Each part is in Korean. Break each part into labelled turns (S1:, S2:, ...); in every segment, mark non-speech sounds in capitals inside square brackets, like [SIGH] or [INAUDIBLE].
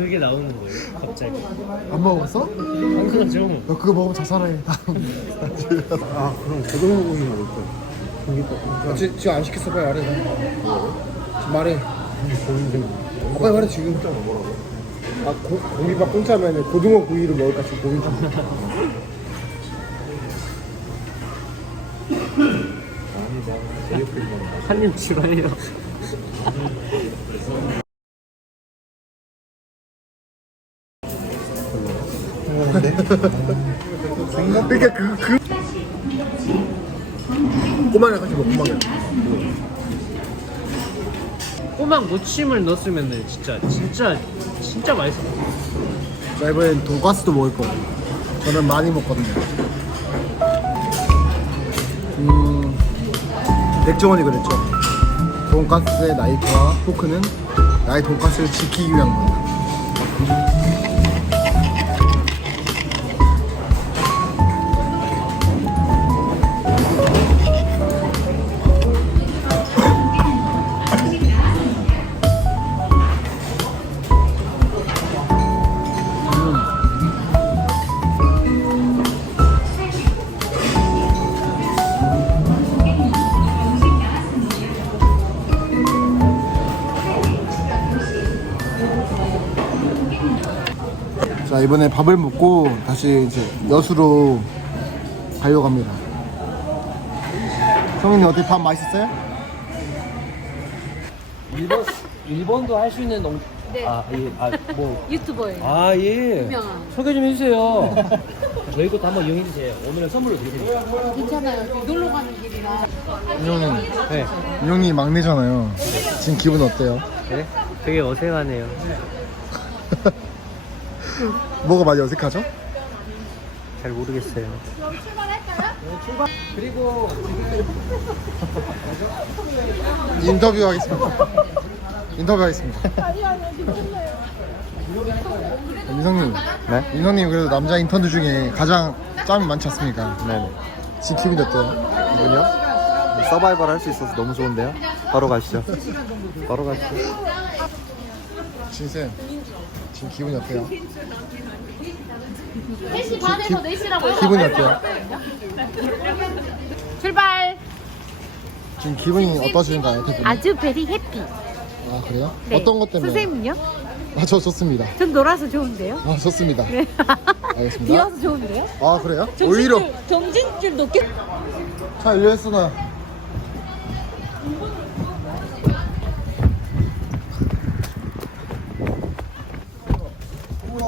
S1: 그게 나오는 거예요? 갑자기.
S2: 안 먹어봤어?
S1: 방송하죠.
S2: 너 그거 먹으면 자살해. 아 그럼 고등어구이 먹을 거야. 공깃밥. 지, 지금 안 시켰어 빨리 말해. 지금 말해. 아, 빨리 말해 지금. 뭐라고? 아 고, 공깃밥 공짜면 고등어 구이를 먹을까 지금 고민 중.
S1: 한입 추가해요.
S2: 그러니까 그 그. 꼬마랑 같이 먹 꼬마랑.
S1: 꼬막 무침을 넣었으면 진짜 진짜 진짜 맛있어.
S2: 자 이번엔 돈가스도 먹을 거고. 저는 많이 먹거든요. 음, 백종원이 그랬죠. 돈가스의 나이프와 포크는 나의 돈가스를 지키기 위한 거다. 자 이번에 밥을 먹고 다시 이제 여수로 가려고 합니다. 성인이 어떻게 밥 맛있었어요?
S1: 일본 일본도 할 수 있는 농.
S3: 네.
S1: 아 예. 아 뭐
S3: 유튜버예요.
S1: 아 예.
S3: 유명한.
S1: 소개 좀 해주세요. 저희 것도 한번 이용해 주세요. 오늘은 선물로 드리겠습니다.
S3: 괜찮아요. 놀러 가는 길이라.
S2: 인형님,
S1: 네.
S2: 인형님 막내잖아요. 지금 기분 어때요?
S1: 네. 되게 어색하네요. [LAUGHS]
S2: 뭐가 많이 어색하죠?
S1: 잘 모르겠어요. 그리고
S2: 인터뷰 하겠습니다. 인터뷰 하겠습니다. 민성님,
S1: 네?
S2: 민성님 그래도 남자 인턴들 중에 가장 짬이 많지 않습니까?
S4: 네네.
S2: 지금 기분이 어때요?
S4: 이분요? 서바이벌 할 수 있어서 너무 좋은데요? 바로 가시죠. 바로 가시죠.
S2: 진쌤, 지금 기분이 어때요?
S3: 3시 반에서 4시라고
S2: 기분이 어때요?
S3: 출발!
S2: 지금 기분이 어떠신가요? 기분이?
S5: 아주 베리 해피.
S2: 아 그래요?
S5: 네.
S2: 어떤 것 때문에?
S5: 선생님은요?
S2: 아 저 좋습니다.
S5: 전 놀아서 좋은데요.
S2: 아 좋습니다.
S5: 네.
S2: 알겠습니다. [LAUGHS]
S5: 비와서 좋은데요.
S2: 아 그래요? 오히려
S5: 정진줄 높게.
S2: 자 열렸으나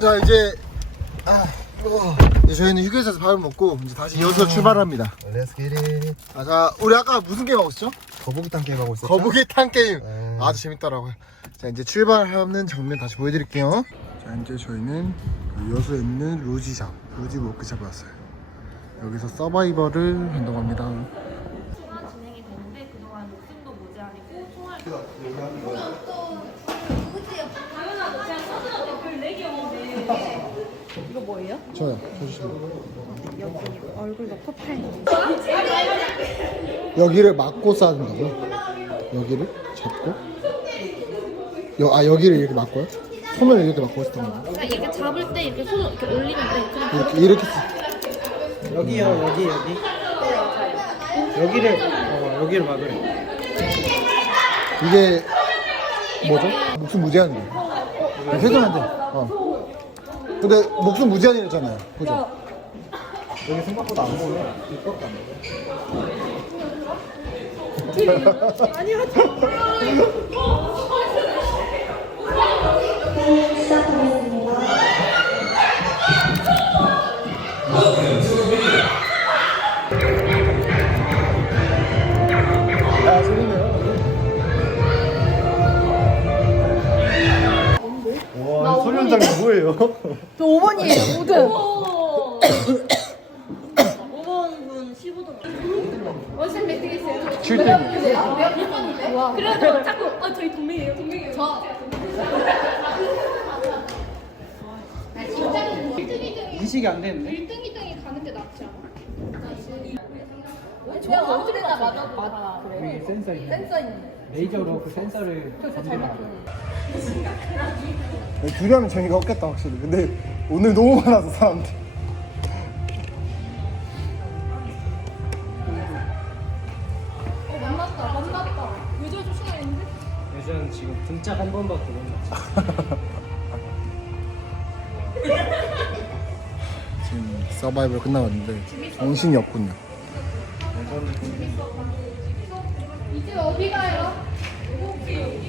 S2: 자 이제 아, 어, 이제 저희는 휴게소에서 밥을 먹고 이제 다시 여수로 출발합니다.
S4: Let's get it.
S2: 아, 자 우리 아까 무슨 게임 하고 있었죠?
S4: 거북이탕 게임 하고 있었죠?
S2: 거북이 탄 게임
S4: 네.
S2: 아주 재밌더라고요. 자 이제 출발하는 장면 다시 보여드릴게요. 자 이제 저희는 그 여수에 있는 로지샵, 로지 워크샵에 왔어요. 여기서 서바이벌을 한다고 합니다.
S6: 진행이 되는데 그동안 녹음도 모자리고 총알
S5: 이거 뭐예요?
S2: 저요, 저주시면
S5: 여기 얼굴 넣고 팔.
S2: 여기를 막고 된다고요? 여기를 잡고? 여, 아 여기를 이렇게 막고요? 손을 이렇게 막고 있었던 거예요?
S6: 그러니까 이렇게 잡을 때 이렇게 손을 이렇게 올리면 돼. 그냥
S2: 이렇게 이렇게 쓰-
S1: 여기요 여기 여기 여기를 어, 여기를 막으래.
S2: 이게 뭐죠? 목숨 무제한이에요. 회전한데. 어. 근데 목숨 무제한이랬잖아요. 그죠? 여기 생각보다 안 보여. 이것도 안 보여. 아, 재밌네요. 와, 소년장이 뭐예요?
S5: 저 5번이에요 5등
S3: 원심 몇 등이세요?
S2: 7등.
S6: 그래도 자꾸 어 저희 동맹이에요 동맹이에요
S3: 저.
S1: 인식이 안 되는데
S3: 1등, 2등이 가는 게 낫지 않아? 그냥 아무 데나 맞아도 다 그래.
S1: 센서 있는
S3: 센서 있는.
S1: 레이저로 그 센서를
S2: 둘이 하면 재미가 없겠다 확실히. 근데 오늘 너무 많아서 사람들.
S3: 어, 만났다, 만났다. 요즘 좀 시간인데?
S1: 요즘 지금 등짝 한 번밖에 못 [LAUGHS]
S2: 지금 서바이벌 끝나갔는데 정신이 없군요.
S3: 이제 어디 가요?
S2: 이제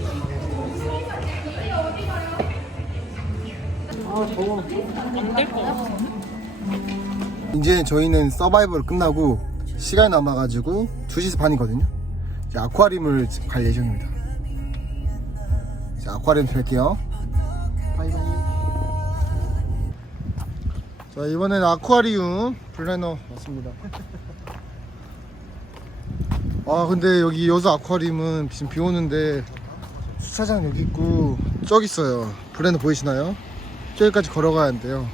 S2: 저희는 서바이벌 끝나고 시간이 남아가지고 2시 반이거든요. 이제 아쿠아리움을 갈 예정입니다. 자, 아쿠아리움 뵐게요. 바이바이. 자, 이번엔 아쿠아리움 플래너 왔습니다. 아, 근데 여기 여수 아쿠아리움은 지금 비 오는데 주차장 여기 있고 저기 있어요. 플래너 보이시나요? 저기까지 걸어가야 한대요.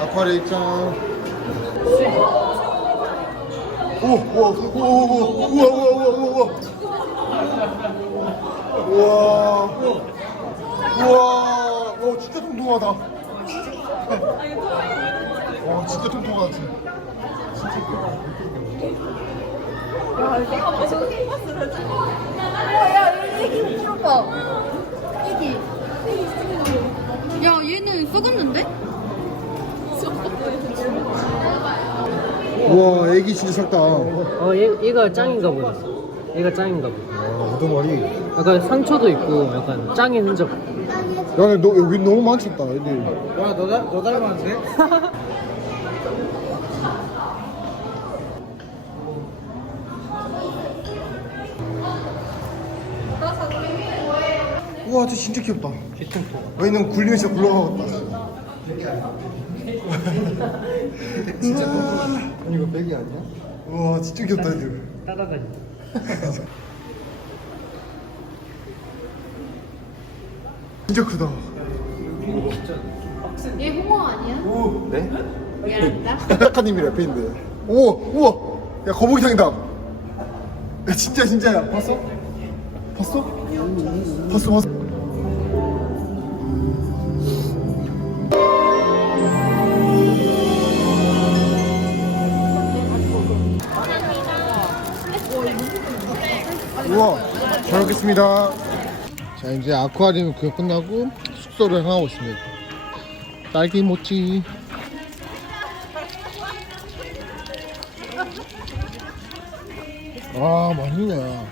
S2: 아쿠아리움 입장. 오, 오, 오, 오, 오, 우와, 우와, 우와, 우와, 우와. 우와, 우와, 오, 진짜 통통하다. 와, 진짜 통통하지.
S3: 야, 얘는 썩었는데?
S2: 우와, 애기 진짜 작다.
S1: 어 얘, 얘가 짱인가 보다 얘가 짱인가 보다
S2: 와, 우동머리.
S1: 약간 상처도 있고 약간 짱의 흔적
S2: 야, 근데 너, 여기 너무 많겠다, 애들.
S1: 야너 너 닮았는데? [LAUGHS]
S2: 우와, 저 진짜 귀엽다. 얘는 굴리면서 굴러가겠다. 진짜 아니, 이거 백이 아니야? 우와, 진짜 귀엽다, 애들.
S1: 따라다니 [LAUGHS]
S2: 진짜 크다.
S3: 얘 홍어 아니야?
S2: 네?
S3: 미안합니다.
S2: 작가님이 있는데. 오, 우와, 야 거북이 상이다. 야 진짜 진짜야. 봤어? 봤어? 봤어 봤어. 우와, 잘 먹겠습니다. 자 이제 아쿠아리움 그거 끝나고 숙소를 향하고 있습니다. 딸기 모찌. 아 맛있네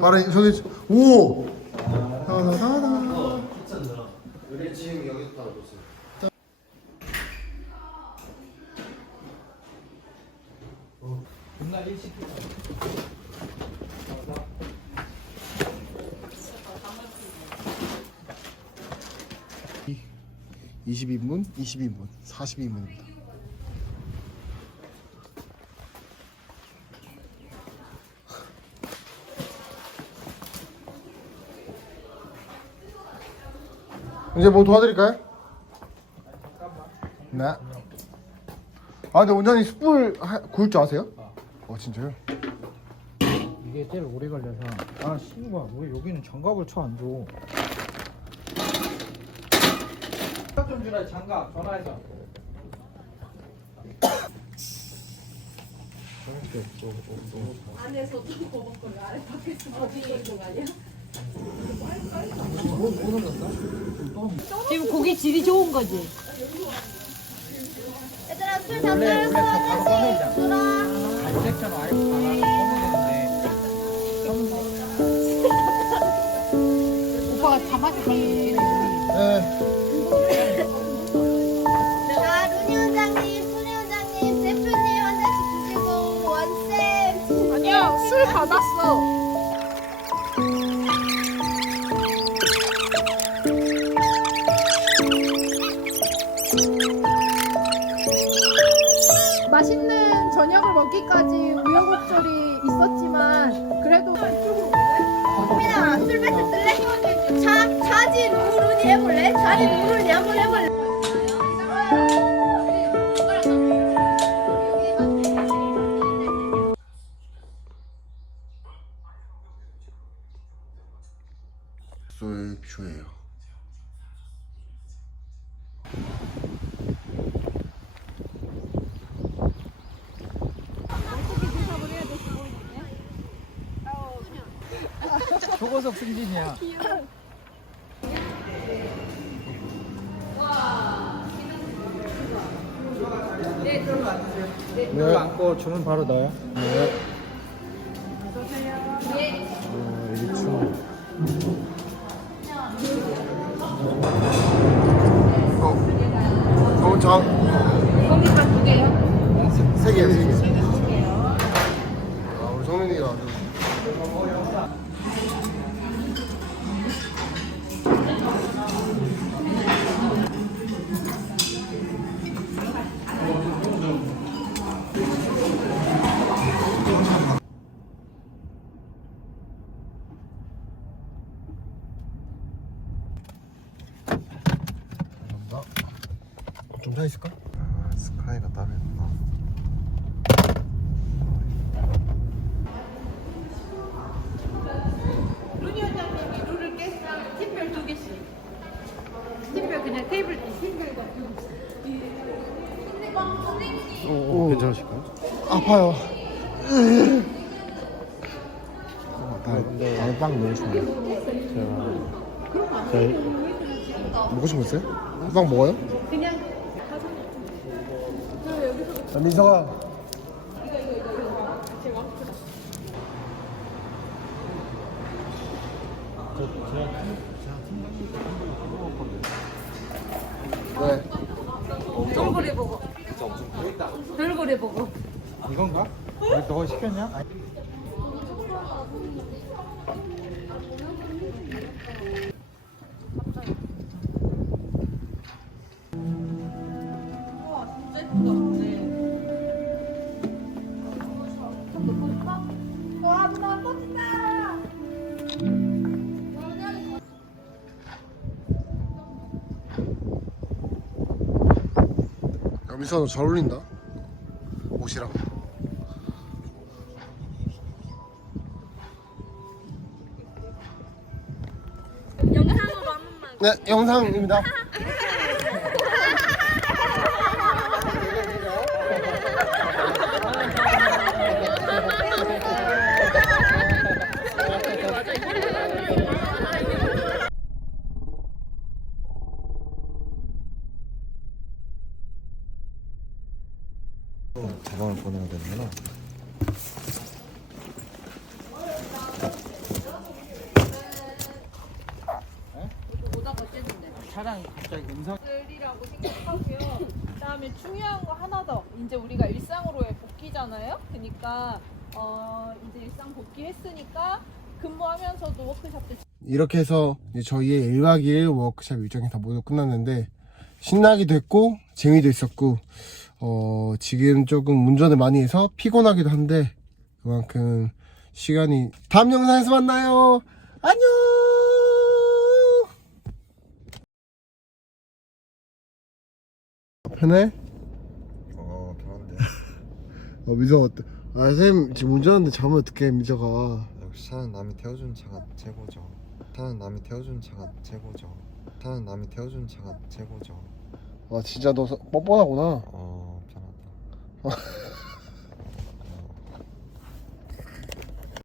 S2: 말해 저기 오 22분, 22분, 42분입니다. 이제 뭐 도와드릴까요? 네. 아 근데 원장님 숯불 하- 구울 줄 아세요? 어 진짜요?
S7: 이게 제일 오래 걸려서 아 씨발 왜 여기는 장갑을 쳐 안 줘? 장갑 좀 주라 장갑 전화해서
S3: 안에서도 버벅거려 아래 밖에서 버벅거리는 거 아니야?
S5: 지금 고기 질이 좋은 거지.
S3: 얘들아 술
S7: 원래 원래 다 바로 꺼내자 갈색처럼 아예 바로 꺼내는데 [LAUGHS]
S5: 오빠가 다 마시지.
S3: 네자 루니 원장님, 소리 원장님, 대표님 한 잔씩 주시고 원쌤 술 받았어
S8: 맛있는 저녁을 먹기까지 우여곡절이 있었지만 그래도
S3: 호민아 술 배트 쓸래? 자, 자지 누르니 해볼래? 자지 누르니 한번 해볼래?
S7: 조거석 승진이야. 네, 이거 안고 주문 바로 넣어요.
S2: 어 이게 추워 어, 어, 저. 감사합니다. 좀더 있을까?
S4: 아, 스카이가 따로 있구나
S5: 루니 원장님이 룰을 깼어. 팀별 두 개씩. 팀별 그냥 테이블 팀별과
S2: 오, 괜찮으실까요? 아파요. 아, 빵 너무 좋아요. 제가 저희 먹고 있어요? 빵 먹어요? 그냥. 민서가. 네.
S5: 돌고래 보고. 돌고래 보고.
S7: 이건가? 왜 너가 시켰냐? 아니,
S2: 야, 민서 너잘 어울린다. 옷이랑.
S3: 영상으로 한 번만
S2: 네, 영상입니다. [LAUGHS]
S4: 가방을 보내야 되는구나
S7: 차량 갑자기 음성
S8: 이라고 생각하고요. 그다음에 중요한 거 하나 더. 이제 우리가 일상으로의 복귀잖아요. 그러니까 어 이제 일상 복귀했으니까 근무하면서도 워크숍들
S2: 이렇게 해서 이제 저희의 1박 2일 워크샵 일정이 다 모두 끝났는데 신나기도 했고 재미도 있었고 어 지금 조금 운전을 많이 해서 피곤하기도 한데 그만큼 시간이 다음 영상에서 만나요 안녕 편해?
S4: 어 그런데 [LAUGHS]
S2: 어 미저 어때? 아 선생님 지금 운전하는데 자면 어떡해 미저가
S4: 역시 차는 남이 태워준 차가 최고죠. 차는 남이 태워준 차가 최고죠. 차는 남이 태워준 차가 최고죠.
S2: 아 진짜 너 서- 뻔뻔하구나
S4: 어 편하다. [LAUGHS]